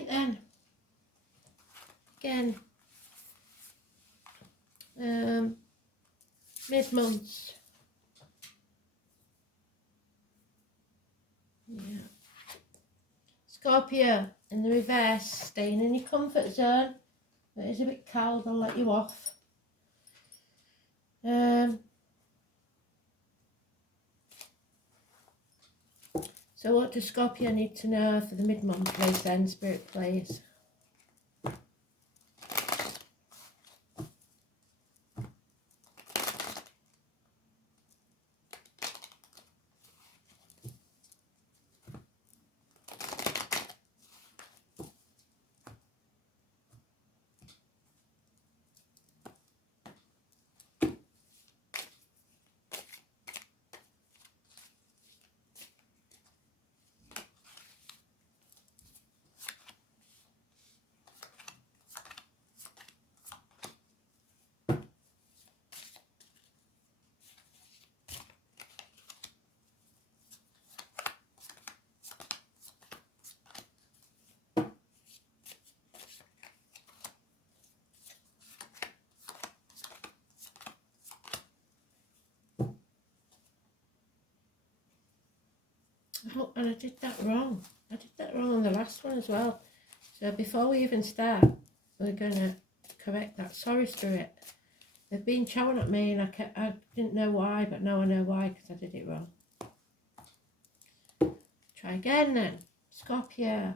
Right then. Again. Mid-months. Yeah. Scorpio, in the reverse, staying in your comfort zone. It is a bit cold, I'll let you off. So what does Scorpio need to know for the mid-month, please then, Spirit, please? Oh, and I did that wrong. I did that wrong on the last one as well. So before we even start, we're going to correct that. Sorry, Spirit. They've been chowing at me and I didn't know why, but now I know why because I did it wrong. Try again then. Scorpio.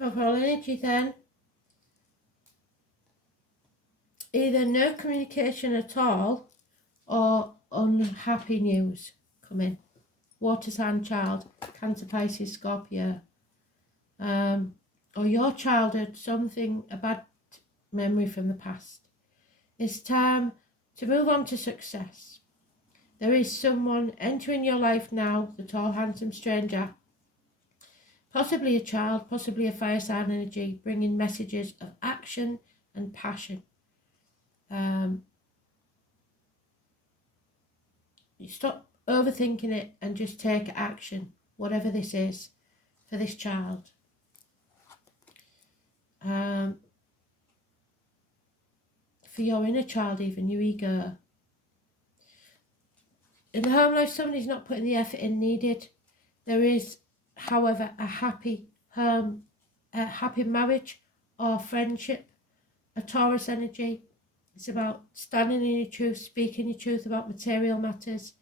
Overall energy then. Either no communication at all or unhappy news coming. Water sign child, Cancer, Pisces, Scorpio. Or your childhood, something, a bad memory from the past. It's time to move on to success. There is someone entering your life now, the tall, handsome stranger. Possibly a child, possibly a fire sign energy, bringing messages of action and passion. You stop overthinking it and just take action, whatever this is, for this child. For your inner child even, your ego. In the home life, somebody's not putting the effort in needed. There is, however, a happy home, a happy marriage or friendship, a Taurus energy. It's about standing in your truth, speaking your truth about material matters.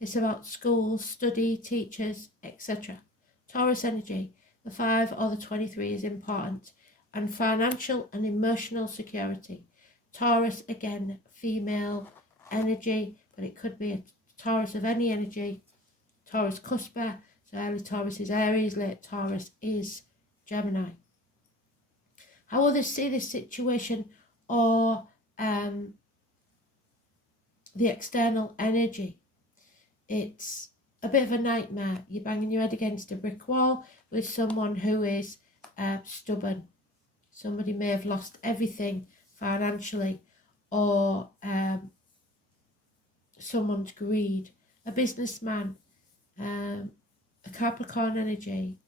It's about schools, study, teachers, etc. Taurus energy, the 5 or the 23 is important. And financial and emotional security. Taurus, again, female energy, but it could be a Taurus of any energy. Taurus cusper, so early Taurus is Aries, late Taurus is Gemini. How others see this situation or the external energy. It's a bit of a nightmare. You're banging your head against a brick wall with someone who is stubborn. Somebody may have lost everything financially, or someone's greed. A businessman, a Capricorn energy.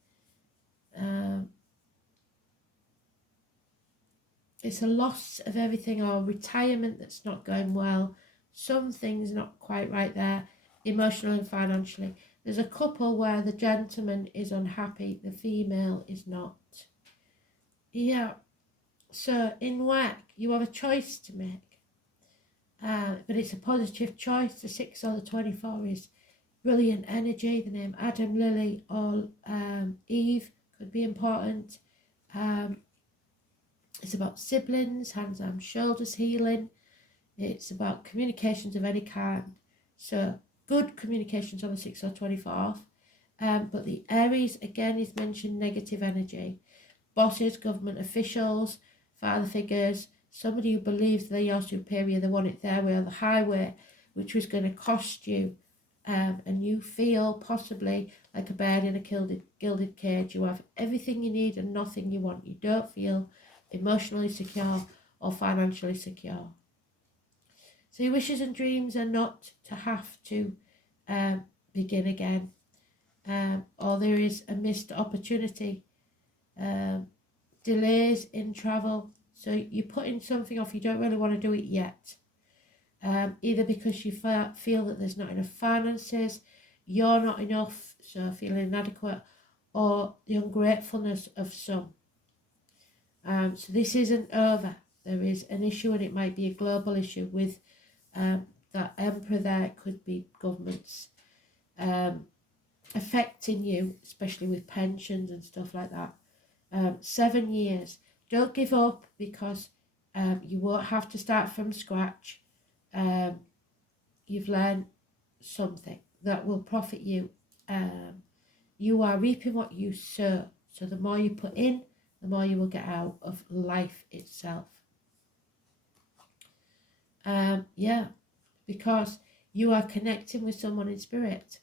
It's a loss of everything, or retirement that's not going well. Some things not quite right there, emotionally and financially. There's a couple where the gentleman is unhappy, the female is not. Yeah, so in work, you have a choice to make. But it's a positive choice. The 6 or the 24 is brilliant energy. The name Adam, Lily, or Eve could be important. It's about siblings, hands, arms, shoulders healing. It's about communications of any kind. So good communications on the 6th or 24th. But the Aries, again, is mentioned negative energy. Bosses, government officials, father figures, somebody who believes they're your superior, they want it their way, or the highway, which was going to cost you. And you feel possibly like a bird in a gilded cage. You have everything you need and nothing you want. You don't feel emotionally secure or financially secure. So your wishes and dreams are not to have to begin again, or there is a missed opportunity, delays in travel. So you're putting something off, you don't really want to do it yet, either because you feel that there's not enough finances, you're not enough, so feeling inadequate, or the ungratefulness of some. So this isn't over. There is an issue, and it might be a global issue with that Emperor there. It could be governments affecting you, especially with pensions and stuff like that. 7 years. Don't give up, because you won't have to start from scratch. You've learned something that will profit you. You are reaping what you sow. So the more you put in, the more you will get out of life itself. Yeah, because you are connecting with someone in spirit.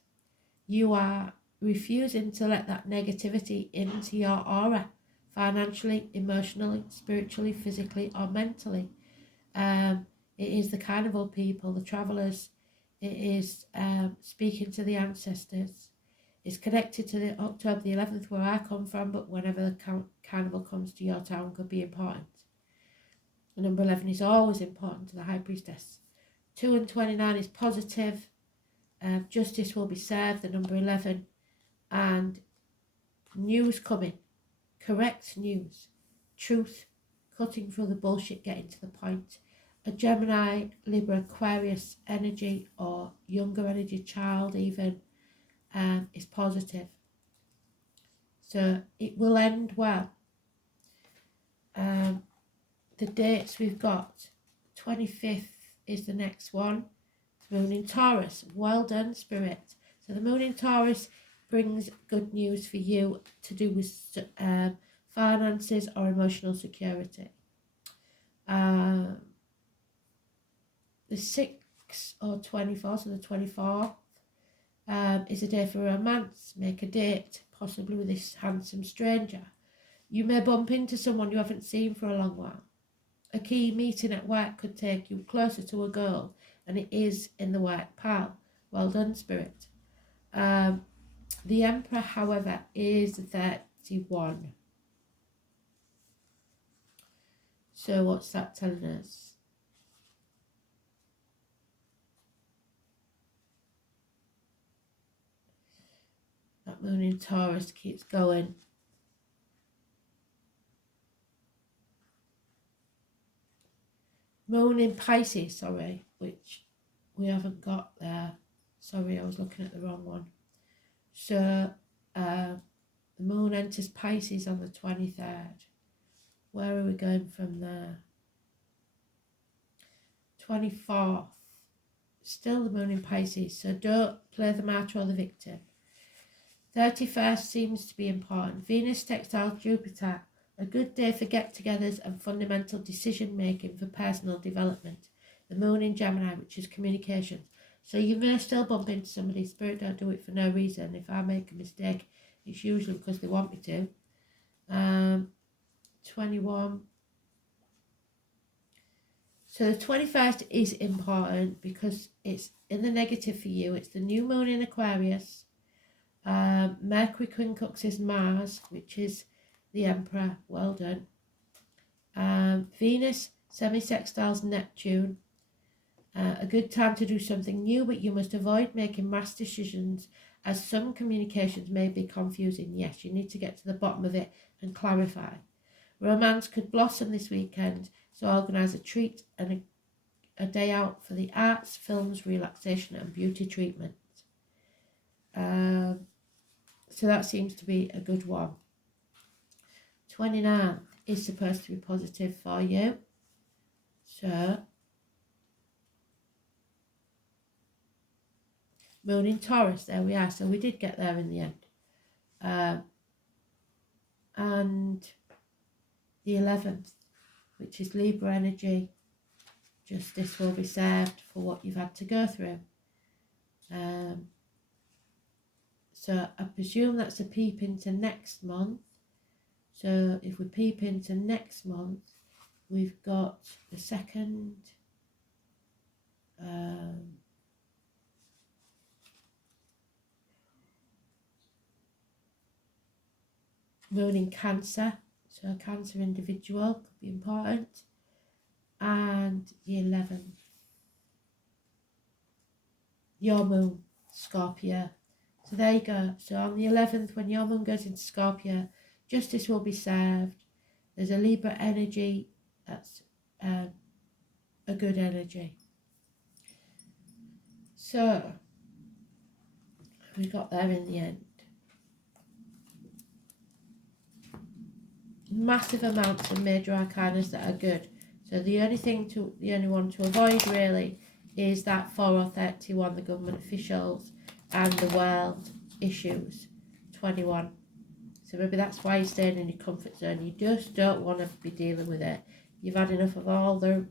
You are refusing to let that negativity into your aura, financially, emotionally, spiritually, physically, or mentally. It is the carnival people, the travellers. It is speaking to the ancestors. It's connected to the October the 11th where I come from, but whenever the carnival comes to your town could be important. The number 11 is always important to the High Priestess. 2 and 29 is positive. Justice will be served, the number 11. And news coming. Correct news. Truth. Cutting through the bullshit, getting to the point. A Gemini, Libra, Aquarius energy, or younger energy, child even, is positive. So it will end well. The dates we've got, 25th is the next one. The moon in Taurus. Well done, Spirit. So the moon in Taurus brings good news for you to do with finances or emotional security. The 6th or 24th, so the 24th, is a day for romance. Make a date, possibly with this handsome stranger. You may bump into someone you haven't seen for a long while. A key meeting at work could take you closer to a goal, and it is in the work pile. Well done, Spirit. The Emperor, however, is 31. So what's that telling us? That moon in Taurus keeps going. Moon in Pisces, sorry, which we haven't got there. Sorry, I was looking at the wrong one. So the moon enters Pisces on the 23rd. Where are we going from there? 24th. Still the moon in Pisces, so don't play the martyr or the victim. 31st seems to be important. Venus sextiles Jupiter. A good day for get-togethers and fundamental decision-making for personal development. The moon in Gemini, which is communications. So you may still bump into somebody. Spirit don't do it for no reason. If I make a mistake, it's usually because they want me to. 21. So the 21st is important because it's in the negative for you. It's the new moon in Aquarius. Mercury quincunxes Mars, which is the Emperor. Well done. Venus semi-sextiles Neptune. A good time to do something new, but you must avoid making rash decisions as some communications may be confusing. Yes, you need to get to the bottom of it and clarify. Romance could blossom this weekend, so organise a treat and a day out for the arts, films, relaxation and beauty treatment. So that seems to be a good one. 29th is supposed to be positive for you. So, moon in Taurus, there we are. So we did get there in the end. And the 11th, which is Libra energy. Justice will be served for what you've had to go through. So I presume that's a peep into next month. So if we peep into next month, we've got the second, moon in Cancer. So a Cancer individual could be important. And the 11th, your moon, Scorpio. So there you go. So on the 11th, when your moon goes into Scorpio, justice will be served. There's a Libra energy. That's a good energy. So we got there in the end. Massive amounts of major arcanas that are good. So the only one to avoid really is that 4031, the government officials, and the world issues, 21. So maybe that's why you're staying in your comfort zone. You just don't want to be dealing with it. You've had enough of all the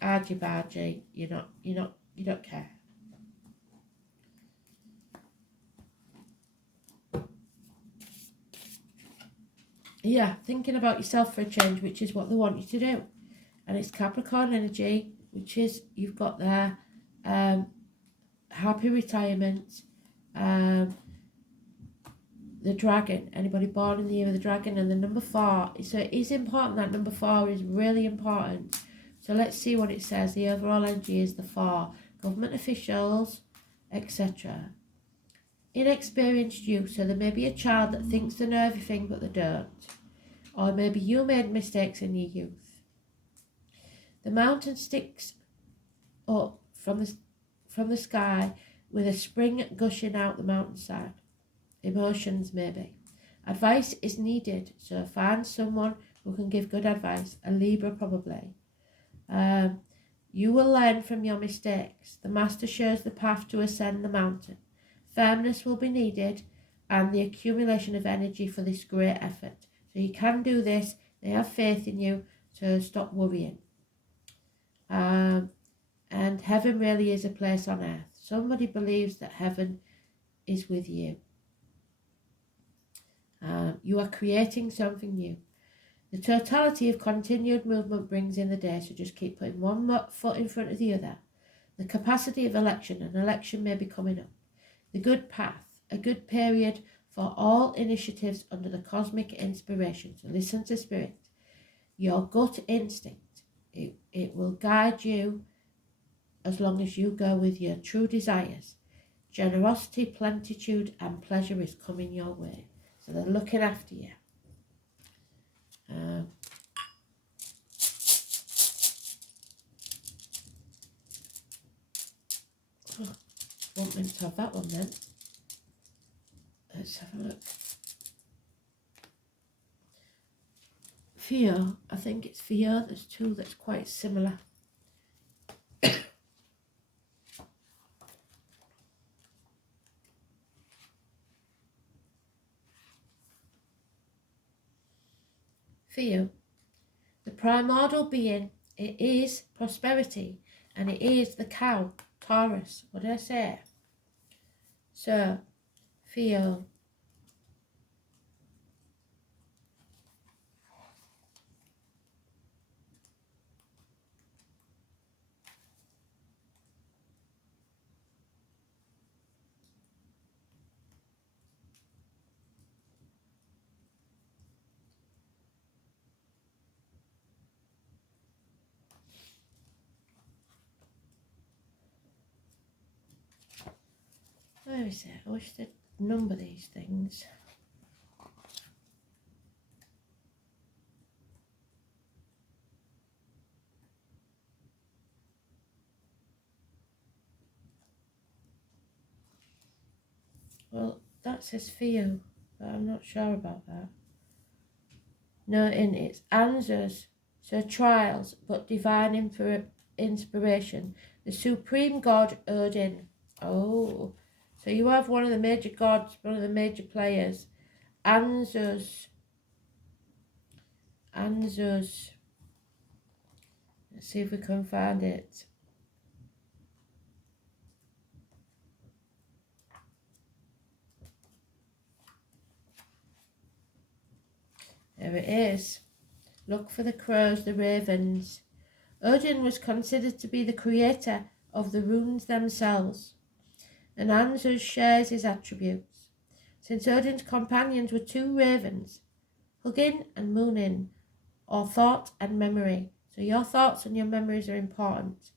argy-bargy. You don't care. Yeah, thinking about yourself for a change, which is what they want you to do. And it's Capricorn energy, which is, you've got there, happy retirement, the dragon, anybody born in the year of the dragon, and the number 4. So it is important, that number 4 is really important. So let's see what it says. The overall energy is the 4. Government officials, etc. Inexperienced youth, so there may be a child that thinks they know everything but they don't. Or maybe you made mistakes in your youth. The mountain sticks up from the sky with a spring gushing out the mountainside. Emotions maybe. Advice is needed, so find someone who can give good advice. A Libra probably. You will learn from your mistakes. The master shows the path to ascend the mountain. Firmness will be needed and the accumulation of energy for this great effort. So you can do this. They have faith in you, so stop worrying. And heaven really is a place on earth. Somebody believes that heaven is with you. You are creating something new. The totality of continued movement brings in the day, so just keep putting one foot in front of the other. The capacity of election, an election may be coming up. The good path, a good period for all initiatives under the cosmic inspiration. So listen to spirit. Your gut instinct, it will guide you as long as you go with your true desires. Generosity, plenitude and pleasure is coming your way. So they're looking after you. Wasn't meant to have that one then. Let's have a look. Theo, I think it's Theo. There's 2 that's quite similar. Theo, the primordial being, it is prosperity, and it is the cow, Taurus. What did I say? So, Theo, Where is it? I wish they'd number these things. Well, that says for you, but I'm not sure about that. Noting it's answers, so trials, but divine inspiration. The supreme god Odin. Oh, so you have one of the major gods, one of the major players. Answers. Let's see if we can find it. There it is. Look for the crows, the ravens. Odin was considered to be the creator of the runes themselves, and Ansuz shares his attributes. Since Odin's companions were two ravens, Hugin and Munin, or thought and memory. So your thoughts and your memories are important.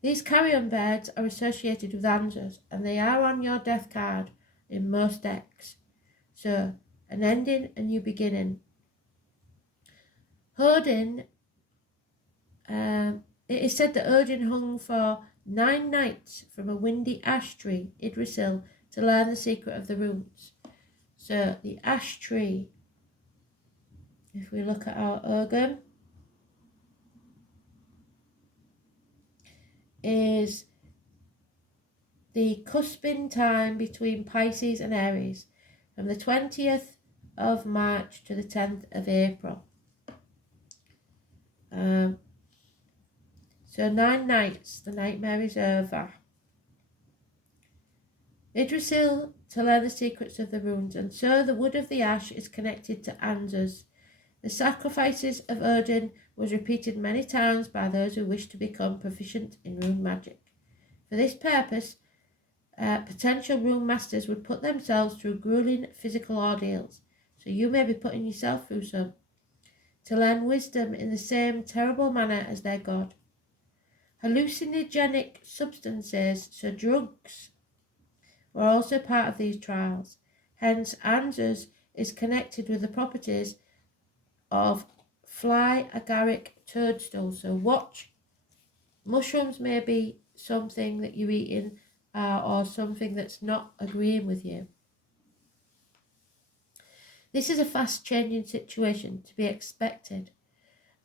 These carrion birds are associated with Ansuz, and they are on your death card in most decks. So, an ending, a new beginning. Odin, it is said that Odin hung for 9 nights from a windy ash tree, Yggdrasil, to learn the secret of the runes. So, the ash tree, if we look at our Odin, is the cusping time between Pisces and Aries, from the 20th of March to the 10th of April. So 9 nights, the nightmare is over. Yggdrasil to learn the secrets of the runes, and so the wood of the ash is connected to Ansuz. The sacrifices of Odin was repeated many times by those who wished to become proficient in rune magic. For this purpose, potential rune masters would put themselves through grueling physical ordeals, so you may be putting yourself through some, to learn wisdom in the same terrible manner as their god. Hallucinogenic substances, so drugs, were also part of these trials. Hence, Ansuz is connected with the properties of fly agaric toadstool. So watch. Mushrooms may be something that you're eating or something that's not agreeing with you. This is a fast-changing situation to be expected.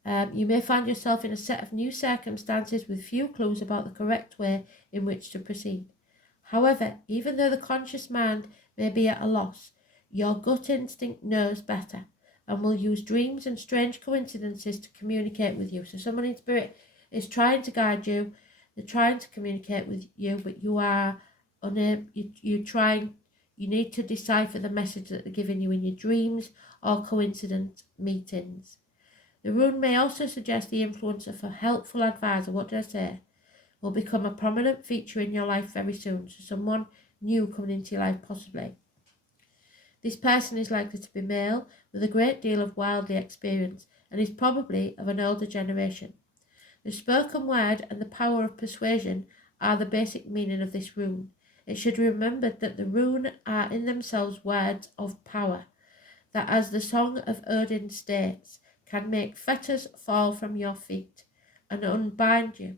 You may find yourself in a set of new circumstances with few clues about the correct way in which to proceed. However, even though the conscious mind may be at a loss, your gut instinct knows better and will use dreams and strange coincidences to communicate with you. So someone in spirit is trying to guide you, they're trying to communicate with you, but you are unable, you need to decipher the message that they're giving you in your dreams or coincident meetings. The rune may also suggest the influence of a helpful advisor, what did I say, will become a prominent feature in your life very soon. So someone new coming into your life possibly. This person is likely to be male with a great deal of worldly experience and is probably of an older generation. The spoken word and the power of persuasion are the basic meaning of this rune. It should be remembered that the rune are in themselves words of power, that as the Song of Odin states, can make fetters fall from your feet and unbind you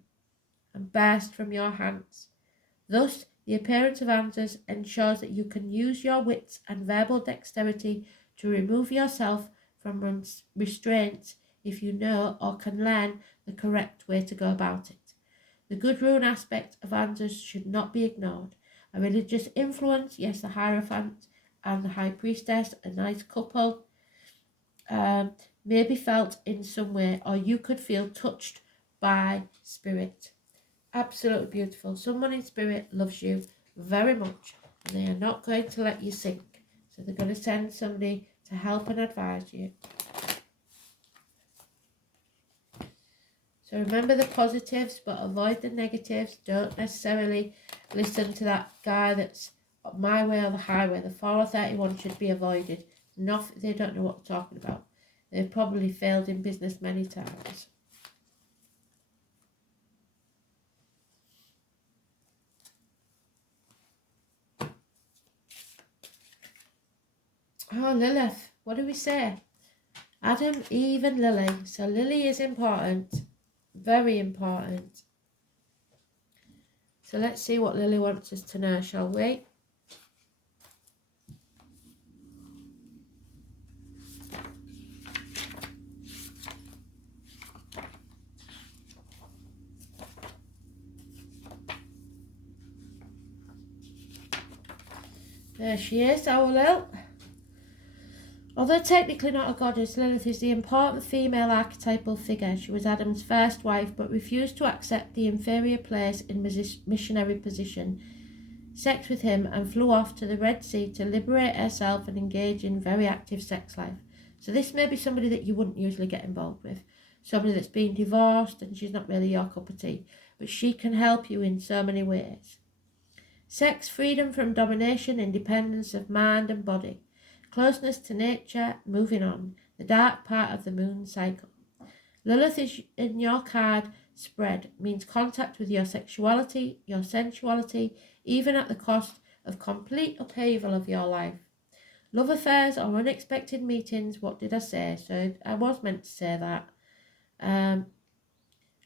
and burst from your hands. Thus, the appearance of Ansuz ensures that you can use your wits and verbal dexterity to remove yourself from restraints if you know or can learn the correct way to go about it. The good rune aspect of Ansuz should not be ignored. A religious influence, yes, the Hierophant and the High Priestess, a nice couple, may be felt in some way, or you could feel touched by spirit. Absolutely beautiful. Someone in spirit loves you very much and they are not going to let you sink. So they're going to send somebody to help and advise you. So remember the positives but avoid the negatives. Don't necessarily listen to that guy that's my way or the highway. The 431 should be avoided. They don't know what they're talking about. They've probably failed in business many times. Oh, Lilith. What do we say? Adam, Eve and Lily. So Lily is important. Very important. So let's see what Lily wants us to know, shall we? There she is, our Lil. Although technically not a goddess, Lilith is the important female archetypal figure. She was Adam's first wife, but refused to accept the inferior place in missionary position, sex with him, and flew off to the Red Sea to liberate herself and engage in very active sex life. So this may be somebody that you wouldn't usually get involved with. Somebody that's been divorced and she's not really your cup of tea. But she can help you in so many ways. Sex, freedom from domination, independence of mind and body. Closeness to nature, moving on, the dark part of the moon cycle. Lilith is in your card spread, means contact with your sexuality, your sensuality, even at the cost of complete upheaval of your life. Love affairs or unexpected meetings, what did I say? So I was meant to say that.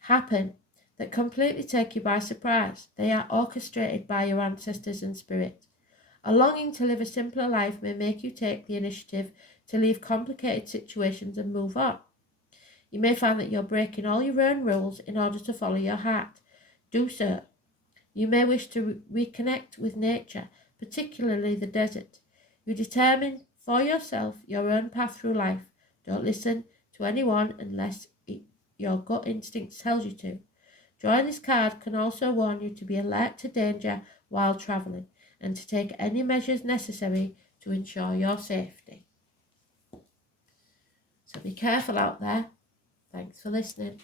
Happen that completely take you by surprise. They are orchestrated by your ancestors and spirit. A longing to live a simpler life may make you take the initiative to leave complicated situations and move on. You may find that you're breaking all your own rules in order to follow your heart. Do so. You may wish to reconnect with nature, particularly the desert. You determine for yourself your own path through life. Don't listen to anyone unless your gut instinct tells you to. Drawing this card can also warn you to be alert to danger while travelling, and to take any measures necessary to ensure your safety. So be careful out there. Thanks for listening.